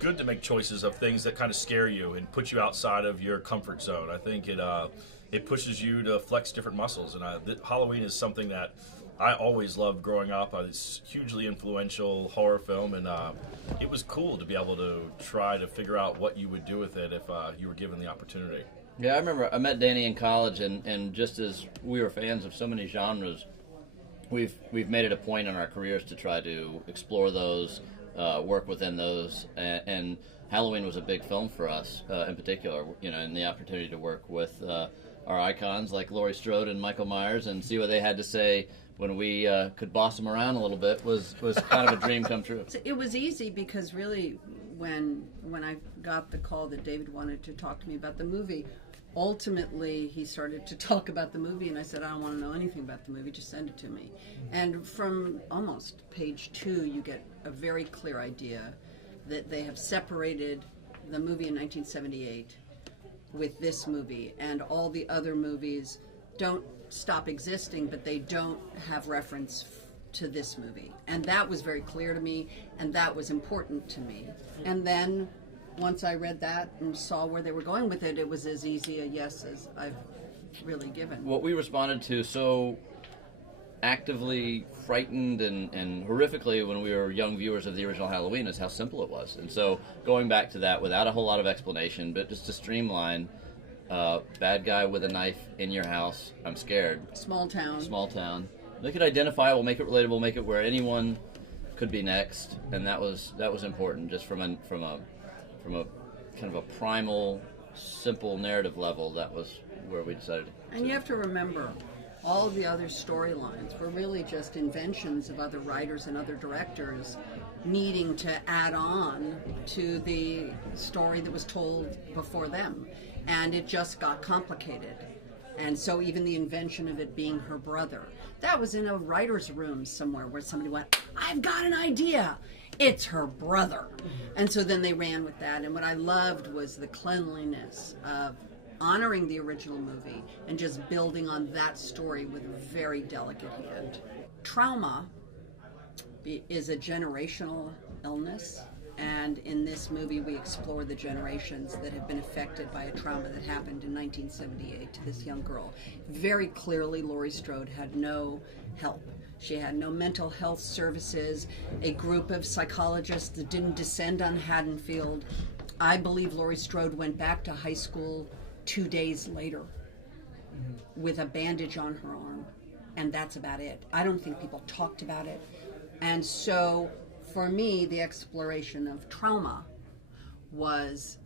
good to make choices of things that kind of scare you and put you outside of your comfort zone. I think it pushes you to flex different muscles, and Halloween is something that I always loved growing up. It's a hugely influential horror film, and it was cool to be able to try to figure out what you would do with it if you were given the opportunity. Yeah, I remember I met Danny in college, and just as we were fans of so many genres, we've made it a point in our careers to try to explore those, work within those, and Halloween was a big film for us in particular. And the opportunity to work with our icons like Laurie Strode and Michael Myers and see what they had to say when we could boss them around a little bit was kind of a dream come true. It was easy because really when I got the call that David wanted to talk to me about the movie, ultimately he started to talk about the movie, and I said, I don't want to know anything about the movie, just send it to me. And from almost page 2 you get a very clear idea that they have separated the movie in 1978 with this movie, and all the other movies don't stop existing, but they don't have reference to this movie. And that was very clear to me, and that was important to me. And then once I read that and saw where they were going with it, it was as easy a yes as I've really given. What we responded to so actively frightened and horrifically when we were young viewers of the original Halloween is how simple it was. And so going back to that without a whole lot of explanation, but just to streamline, bad guy with a knife in your house, I'm scared. Small town. Make it identifiable, make it relatable, make it where anyone could be next, and that was important just from a kind of a primal, simple narrative level. That was where we decided to. And you have to remember, all of the other storylines were really just inventions of other writers and other directors needing to add on to the story that was told before them. And it just got complicated. And so even the invention of it being her brother, that was in a writer's room somewhere where somebody went, I've got an idea. It's her brother. And so then they ran with that. And what I loved was the cleanliness of honoring the original movie and just building on that story with a very delicate hand. Trauma is a generational illness. And in this movie, we explore the generations that have been affected by a trauma that happened in 1978 to this young girl. Very clearly, Laurie Strode had no help. She had no mental health services, a group of psychologists that didn't descend on Haddonfield. I believe Laurie Strode went back to high school 2 days later with a bandage on her arm, and that's about it. I don't think people talked about it. And so for me, the exploration of trauma was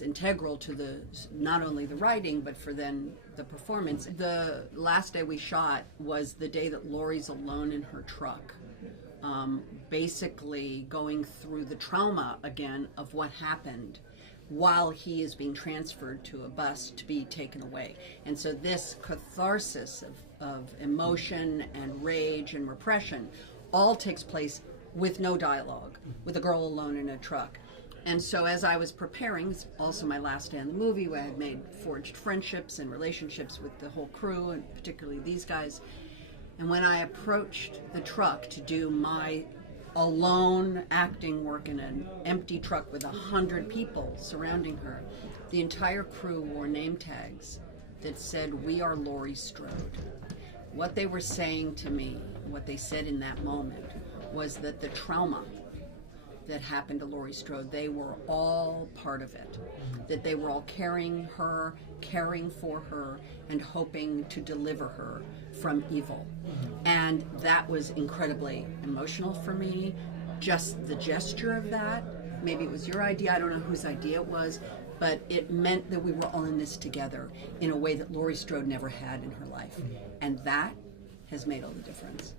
integral to the not only the writing but for then the performance. The last day we shot was the day that Laurie's alone in her truck, basically going through the trauma again of what happened while he is being transferred to a bus to be taken away. And so this catharsis of emotion and rage and repression all takes place with no dialogue, with a girl alone in a truck. And so as I was preparing, it's also my last day in the movie, where I had made forged friendships and relationships with the whole crew, and particularly these guys. And when I approached the truck to do my alone acting work in an empty truck with 100 people surrounding her, the entire crew wore name tags that said, "We are Laurie Strode." What they were saying to me, what they said in that moment, was that the trauma that happened to Laurie Strode, they were all part of it. That they were all carrying her, caring for her, and hoping to deliver her from evil. And that was incredibly emotional for me. Just the gesture of that, maybe it was your idea, I don't know whose idea it was, but it meant that we were all in this together in a way that Laurie Strode never had in her life. And that has made all the difference.